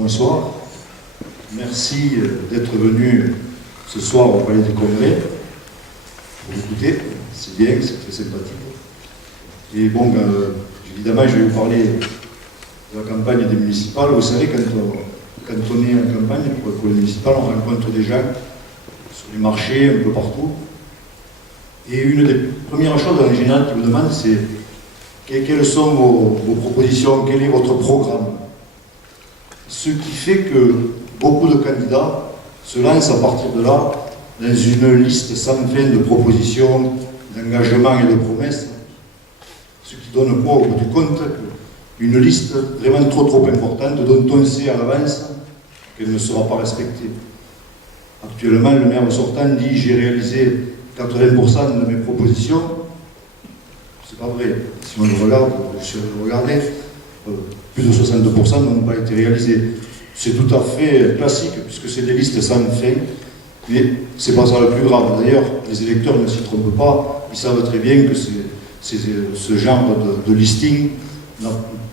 bonsoir. Merci d'être venu ce soir au Palais du Congrès pour écouter. C'est bien, c'est très sympathique. Et bon, évidemment, je vais vous parler de la campagne des municipales. Vous savez, quand on est en campagne pour les municipales, on rencontre des gens sur les marchés, un peu partout. Et une des premières choses en général qui vous demandent, c'est quelles sont vos propositions, quel est votre programme. Ce qui fait que beaucoup de candidats se lancent à partir de là dans une liste sans fin de propositions, d'engagements et de promesses, ce qui donne quoi au bout du compte une liste vraiment trop importante dont on sait à l'avance qu'elle ne sera pas respectée. Actuellement, le maire sortant dit « j'ai réalisé 80% de mes propositions ». C'est pas vrai. Si on le regarde, plus de 62% n'ont pas été réalisés. C'est tout à fait classique, puisque c'est des listes sans fin, mais c'est pas ça le plus grave. D'ailleurs, les électeurs ne s'y trompent pas, ils savent très bien que ce genre de listing n'a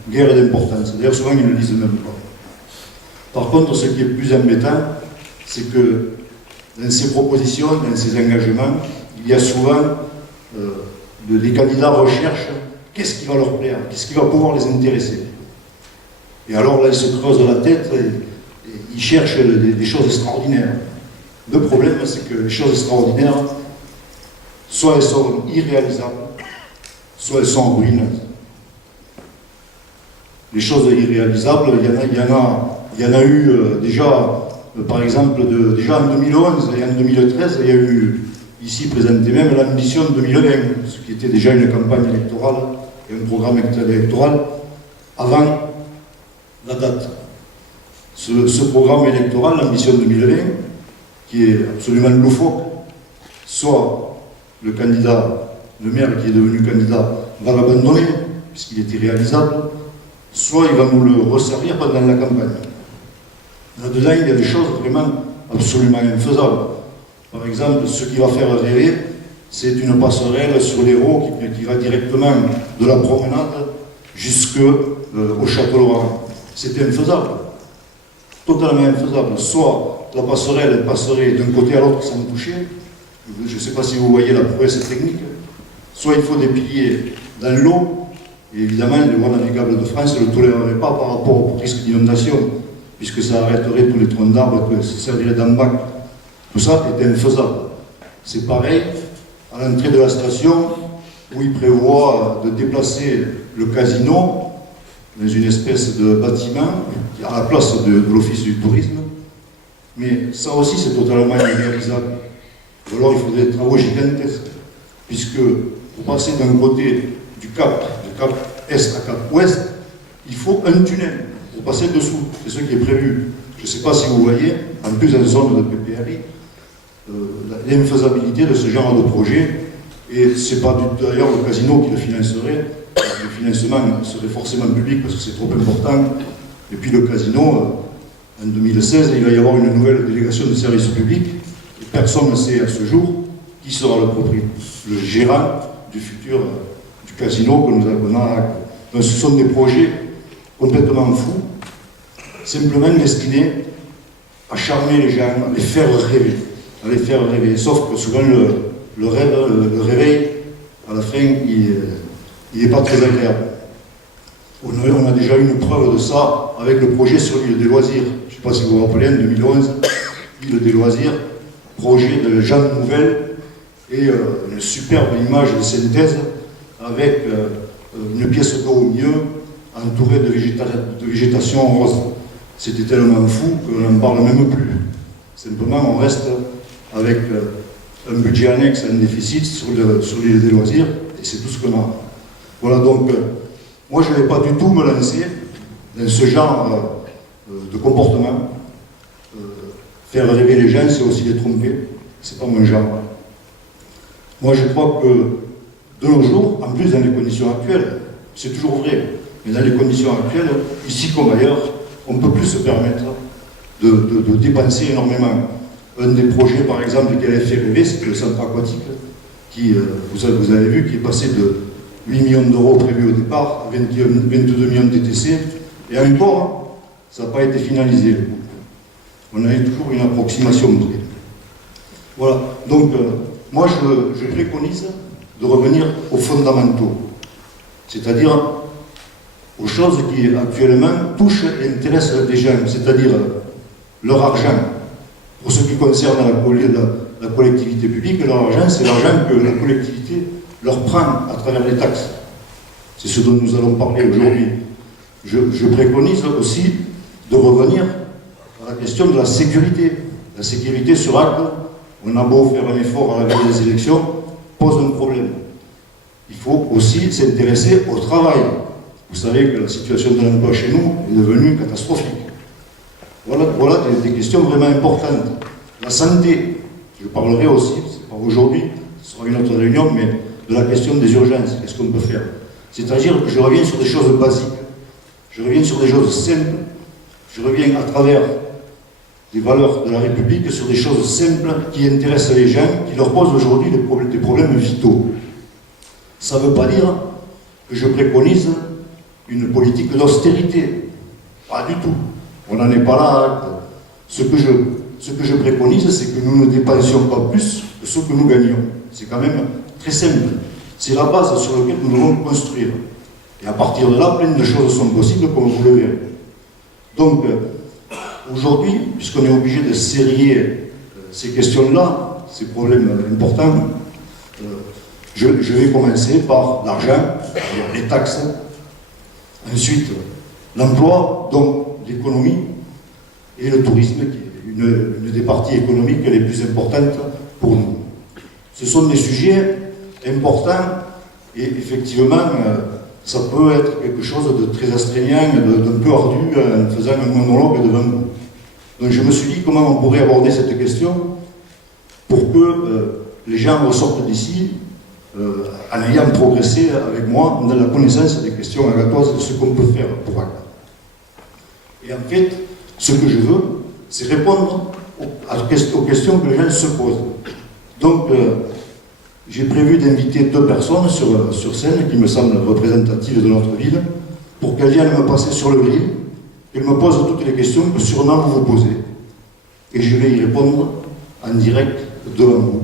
guère d'importance. D'ailleurs, souvent, ils ne le lisent même pas. Par contre, ce qui est plus embêtant, c'est que dans ces propositions, dans ces engagements, il y a souvent les candidats recherchent qu'est-ce qui va leur plaire, qu'est-ce qui va pouvoir les intéresser. Et alors là, ils se creusent la tête et ils cherchent des choses extraordinaires. Le problème, c'est que les choses extraordinaires, soit elles sont irréalisables, soit elles sont ruineuses. Les choses irréalisables, il y en a eu déjà, par exemple, déjà en 2011 et en 2013, il y a eu ici présenté même l'ambition 2020, ce qui était déjà une campagne électorale et un programme électoral avant la date. Ce programme électoral, l'ambition 2020, qui est absolument loufoque, soit le candidat, le maire qui est devenu candidat, va l'abandonner, puisqu'il était réalisable, soit il va nous le resservir pendant la campagne. Là-dedans, il y a des choses vraiment absolument infaisables. Par exemple, ce qui va faire rêver, c'est une passerelle sur l'Hérault qui va directement de la promenade jusqu'au Château Laurent. C'était infaisable, totalement infaisable. Soit la passerelle passerait d'un côté à l'autre sans toucher, je ne sais pas si vous voyez la prouesse technique, soit il faut des piliers dans l'eau, et évidemment les voies navigables de France ne le toléreraient pas par rapport au risque d'inondation, puisque ça arrêterait tous les troncs d'arbres, que ça servirait d'embac. Tout ça était infaisable. C'est pareil à l'entrée de la station, où il prévoit de déplacer le casino dans une espèce de bâtiment à la place de l'Office du tourisme. Mais ça aussi, c'est totalement irréalisable. Ou alors, il faudrait des travaux gigantesques, puisque pour passer d'un côté du cap Est à cap Ouest, il faut un tunnel pour passer dessous. C'est ce qui est prévu. Je ne sais pas si vous voyez, en plus en zone de PPRI, l'infaisabilité de ce genre de projet. Et ce n'est pas d'ailleurs le casino qui le financerait. Le financement serait forcément public parce que c'est trop important. Et puis le casino, en 2016, il va y avoir une nouvelle délégation de service public. Et personne ne sait à ce jour qui sera le gérant du futur du casino que nous avons à Acte. Donc ce sont des projets complètement fous, simplement destinés à charmer les gens, à les faire rêver. Sauf que souvent le réveil, à la fin, il n'est pas très agréable. On a déjà eu une preuve de ça avec le projet sur l'île des loisirs. Je ne sais pas si vous vous rappelez, en 2011, l'île des loisirs, projet de Jean Nouvel, et une superbe image de synthèse avec une pièce d'eau au milieu, entourée de végétation rose. C'était tellement fou qu'on n'en parle même plus. Simplement, on reste avec un budget annexe, un déficit sur l'île des loisirs, et c'est tout ce qu'on a. Voilà, donc, moi je ne vais pas du tout me lancer dans ce genre de comportement. Faire rêver les gens, c'est aussi les tromper, c'est pas mon genre. Moi je crois que, de nos jours, en plus dans les conditions actuelles, c'est toujours vrai, mais dans les conditions actuelles, ici comme ailleurs, on ne peut plus se permettre de dépenser énormément. Un des projets, par exemple, qui avait fait rêver, c'est le centre aquatique, qui, vous avez vu, qui est passé de 8 millions d'euros prévus au départ à 22 millions de TTC. Et encore, ça n'a pas été finalisé. On a eu toujours une approximation près. Voilà, donc moi je préconise de revenir aux fondamentaux, c'est-à-dire aux choses qui actuellement touchent et intéressent les gens, c'est-à-dire leur argent. Pour ce qui concerne la collectivité publique, leur argent, c'est l'argent que la collectivité leur prend à travers les taxes. C'est ce dont nous allons parler aujourd'hui. Je préconise aussi de revenir à la question de la sécurité. La sécurité sur Agde, on a beau faire un effort à la veille des élections, pose un problème. Il faut aussi s'intéresser au travail. Vous savez que la situation de l'emploi chez nous est devenue catastrophique. Voilà des questions vraiment importantes. La santé, je parlerai aussi, c'est pas aujourd'hui, ce sera une autre réunion, mais de la question des urgences, qu'est-ce qu'on peut faire? C'est-à-dire que je reviens sur des choses basiques, je reviens sur des choses simples, je reviens à travers des valeurs de la République sur des choses simples qui intéressent les gens, qui leur posent aujourd'hui des problèmes vitaux. Ça ne veut pas dire que je préconise une politique d'austérité. Pas du tout. On n'en est pas là. Ce que je préconise, c'est que nous ne dépensions pas plus que ce que nous gagnons. C'est quand même très simple. C'est la base sur laquelle nous devons construire. Et à partir de là, plein de choses sont possibles, comme vous le verrez. Donc, aujourd'hui, puisqu'on est obligé de serrer ces questions-là, ces problèmes importants, je vais commencer par l'argent, les taxes, ensuite l'emploi, donc l'économie, et le tourisme, qui est une des parties économiques les plus importantes pour nous. Ce sont des sujets importants et effectivement, ça peut être quelque chose de très astreignant, d'un peu ardu en faisant un monologue devant vous. Donc je me suis dit comment on pourrait aborder cette question pour que les gens ressortent d'ici en ayant progressé avec moi dans la connaissance des questions agatoises de ce qu'on peut faire pour Agde. Et en fait, ce que je veux, c'est répondre aux questions que les gens se posent. Donc, j'ai prévu d'inviter 2 personnes sur scène qui me semblent représentatives de notre ville pour qu'elles viennent me passer sur le grill, qu'elles me posent toutes les questions que sûrement vous vous posez. Et je vais y répondre en direct devant vous.